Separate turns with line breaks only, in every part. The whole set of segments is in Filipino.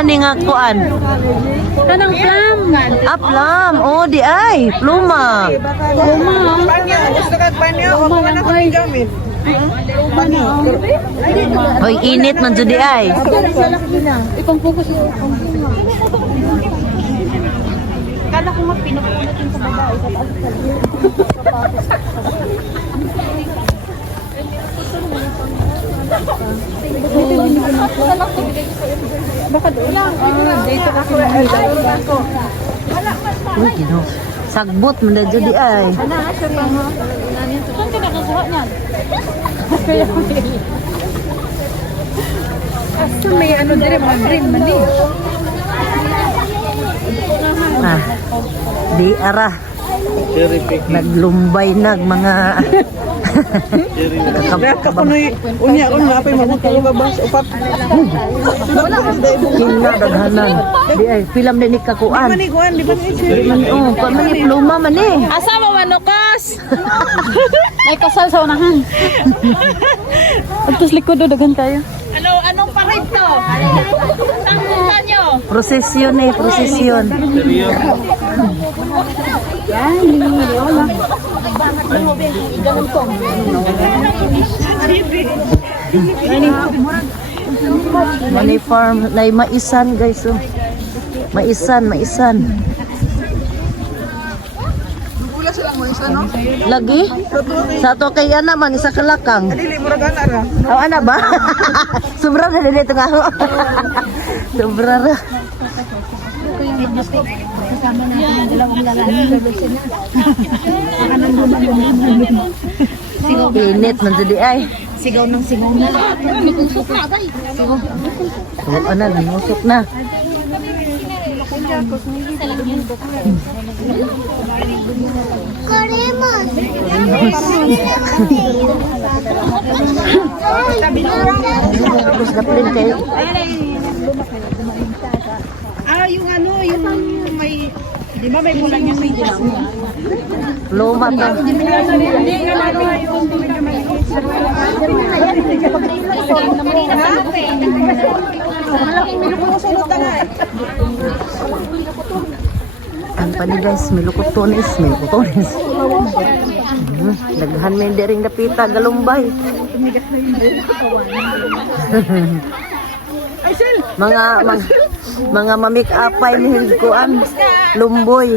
Man ni nga kuan?
Kanang plum.
Aplam. Oh, di ay. Pluma.
Panyo, gusto ka panyo? Ako man ako gamit.
Hoy, init man jud ay.
Ipang focus sa Kala ko yung sa babae sa taas Baka doon lang. Ah, dito kasi ko.
Uy, gino. Sagbot man na jud di ay.
Ana, siya pa nga. Saan ka nakakuha niyan? Kaya Asa may ano dire mga dream man.
Ah. Di ara.
Cherry pick.
Naglumbay nag mga
Kaka ko noy, unya ko na apay magutalo ka bas upat. Wala sa ibo.
Kina daghanan. Di ay film din ni kakuan.
Mani kuan, di ba ni
Di man oh, pa man ni pluma man.
Asa mo manukos? May kasal sa unahan. Tapos likod do dagan tayo.
Ano, anong parid to? Saan punta nyo?
Prosesyon eh, prosesyon. Money farm, lay maisan guys oh. Maisan, maisan.
Wala sila mo isa no.
Lagi? Sa to kay ana man isa kalakang.
Dili mo ra gana ra.
Aw ana ba? Sobra na dito nga ako. Sobra ra. Init man jadi ay.
Sigaw ng sigaw na.
So, ano, nanusok na. Tapos daplin kayo.
Ah, yung ano, yung may... Di ba may kulang yung may dilaw?
Luma to. Ang pani guys, milukutonis, milukutonis. Hmm, Daghan may dering napita, galumbay. mga mga mga mamik apay ni kuan lumboy.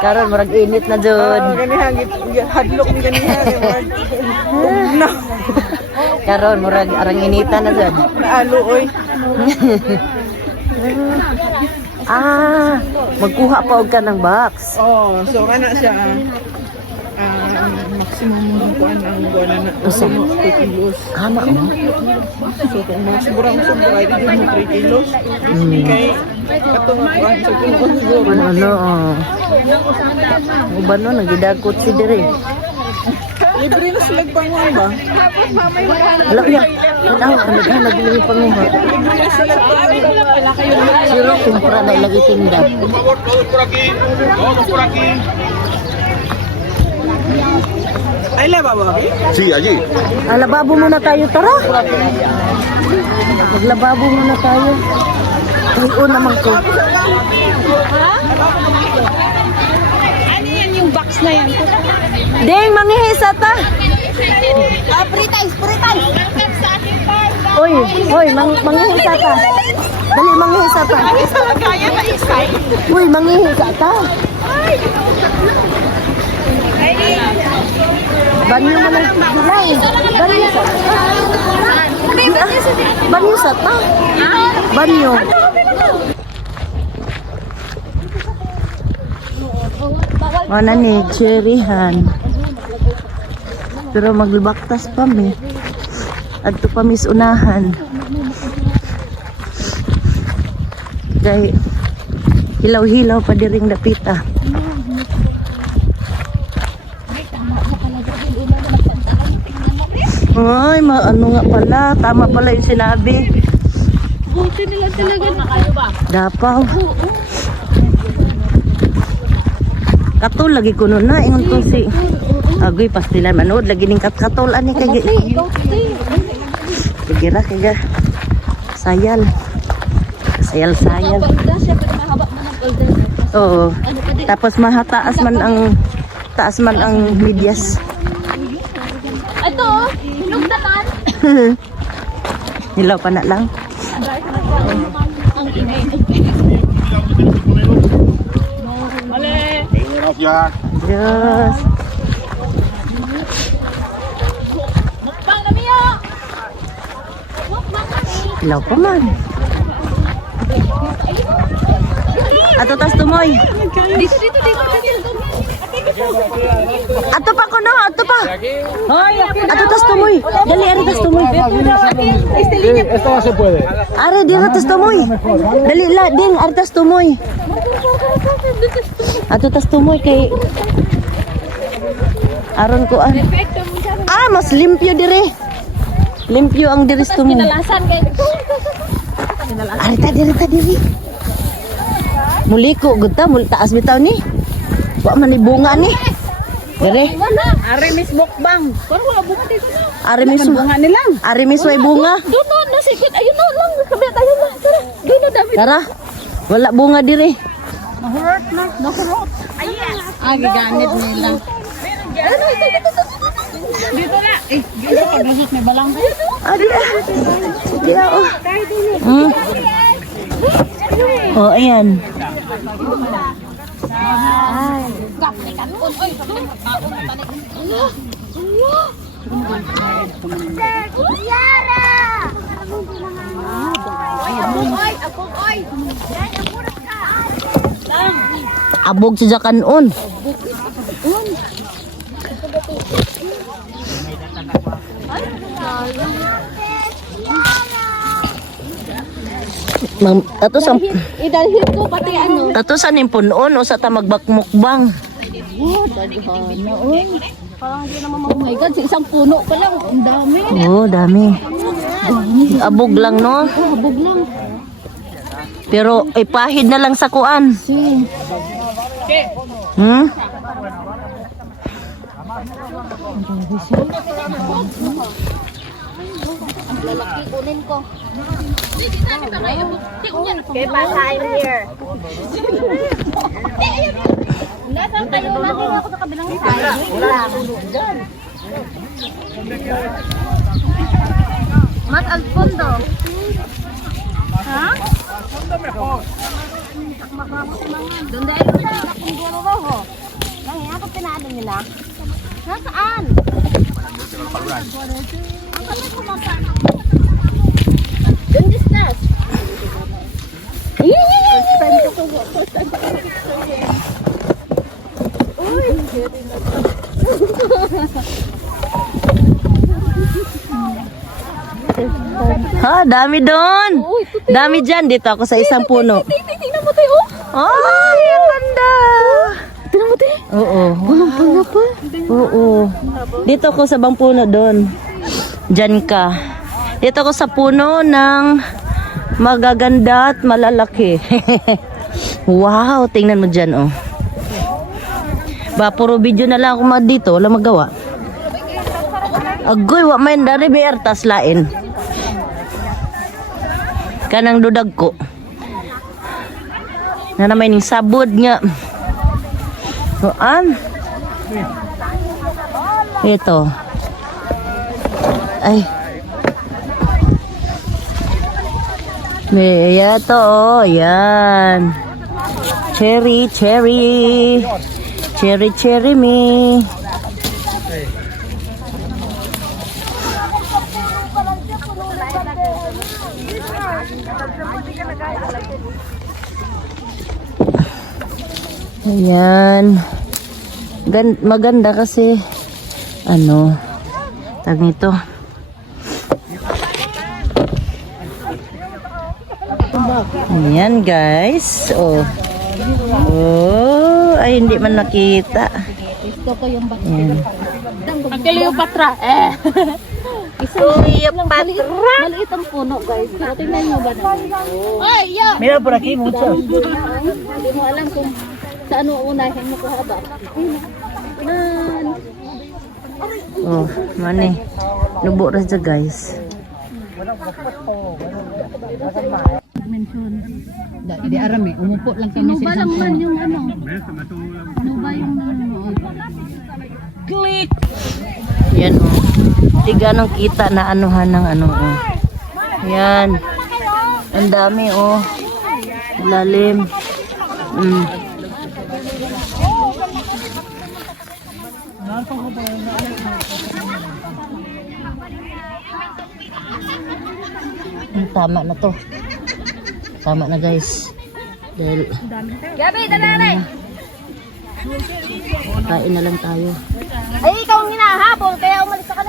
Karon murag init na jud.
gani hangit hadlok ni gani hangit. No.
Karon murag arang initan na jud.
Naalo oy.
Ah, magkuha pa og ka ng box.
Oh, so kana siya ah ang maximum ng kuan ang kuan na
Usa.
2 kilos.
Kana mo.
So kung mga sobrang sobra ay di mo 3 kilos. Kay kato nga kuan sa kung siguro.
Ano ano. oh. Uban no nagidagkot si dire.
Libre na sila panguhan ba?
Hala ya. Ano ano ano lagi panguha.
Libre na sila panguhan.
Siro kumpra na ilagi tinda.
Ay laba ba?
Sí, allí.
Ah, lababo muna tayo, tara. Maglababo muna tayo. Ay, o naman ko.
Ano yan yung box na yan?
Ding, mangihisa ta.
Ah, pritais, pritais! Sa!
Oy, oy, mang mangihisa ta. Dali, mangihisa ta.
Isa lang kaya na isay.
Uy, mangihisa ta. Banyo mo ng bilay. Banyo sa Banyo sa ta. Banyo. Mana ni cherryhan. Pero maglibaktas pa mi. Adto pa mis unahan. Hilaw-hilaw pa diring dapita. Ay, ma ano nga pala, tama pala yung sinabi.
Buti nila talaga?
Dapaw. Katol lagi ko nun na ingon to si Agoy pastilan manood lagi ning kat katol ani kay
tay.
Kira kaya sayal. Sayal sayal. Oo.
Ano?
Tapos mahataas man ang taas man ang medyas.
Ito, hinugdatan.
Hilaw pa na lang.
Ang ingay.
Diyos.
Mukbang kami yo. Mukbang kami.
Hilaw pa man. Ato tas tumoy.
Dito, dito, dito. dito.
Ato pa ko no, ato pa. Ato tas tumoy. Dali ari tas tumoy.
Esto no se puede.
Are di tas tumoy. Dali la ding ari tas tumoy. Ato tas tumoy kay Aron ko an.
Siya.
Ah, mas limpyo dire. Limpyo ang diris tumoy.
Kinalasan kay.
Ari ta diri ta diri. Muliko gud ta, mul taas bitaw ni. Wa man ni bunga ni. Dire.
Are Miss Mukbang.
Parang wala bunga dito.
Ari mismo.
Bunga nilang.
Ari mismo ay bunga.
Doon na, nasikit. Ayun na lang. Kabila tayo na. Tara. Na, David.
Tara. Wala bunga dire.
Nahurot na. Nahurot. Ah, giganit nila.
Ano, ito, ito, ito, ito.
Dito na. Eh, dito paglusot may balang.
Adi. Di oh. Hmm. Oh, ayan.
Yara! Ay, oy. Yan, abong ka.
Abog sa kanon. Mam, ato sa
Idalhin ko pati ano.
ato sa nimpunon o sa ta magbakmukbang.
Oh, dadihana, oy. Parang hindi naman Oh my God, sa isang puno pa lang. Ang dami.
Oh, dami. Abog lang no.
Habog lang.
Pero ipahid na lang sa kuan.
Si.
Hmm?
Lalaki, kunin ko. Okay, pasa, I'm here. Nasaan kayo? Nasaan ako sa kabilang side? Wala. Mas al fondo. Ha? Doon dahil sa Kunduro Rojo. Nang ako pinado nila. Nasaan? Ang discuss.
Ha, dami doon. Dami dyan. Dito ako sa isang puno.
Tingnan mo tayo.
Ay, ang ganda.
Tingnan mo tayo.
Oo.
Walang pala pa.
Oo. Dito ako sa bang puno doon. Diyan ka. Dito ako sa puno ng magaganda at malalaki. wow, tingnan mo dyan, oh. Ba, puro video na lang ako mag dito. Wala magawa. Agoy, wa may dari beertas lain. Kanang dudag ko. Na naman yung sabod nga. Kuan? Ito. Ay. May ito, oh. Yan. Cherry, cherry. Cherry, cherry me. Ayan. Gan maganda kasi ano tag nito. Ayan guys. Oh. Oh, ay hindi man nakita. Ayan.
Ang Cleopatra. Eh. Cleopatra. Maliit ang puno, guys. Pero tingnan nyo ba? Ay, yo!
Mira por aquí mucho.
Hindi mo alam kung sa ano unahin mo ko haba.
Oh, mani. Lubo ra siya guys.
Di aram eh, umupo lang kami
Ano ba lang man yung ano? Ano ba yung ano?
Yan oh. Tiga ng kita na anuhan ng ano oh. Yan. Ang dami oh. Lalim. Mm. Tama na to. Tama na guys. Dahil
Gabi, dananay!
kain na lang tayo.
Ay, ikaw ang hinahabol, kaya umalis kanila.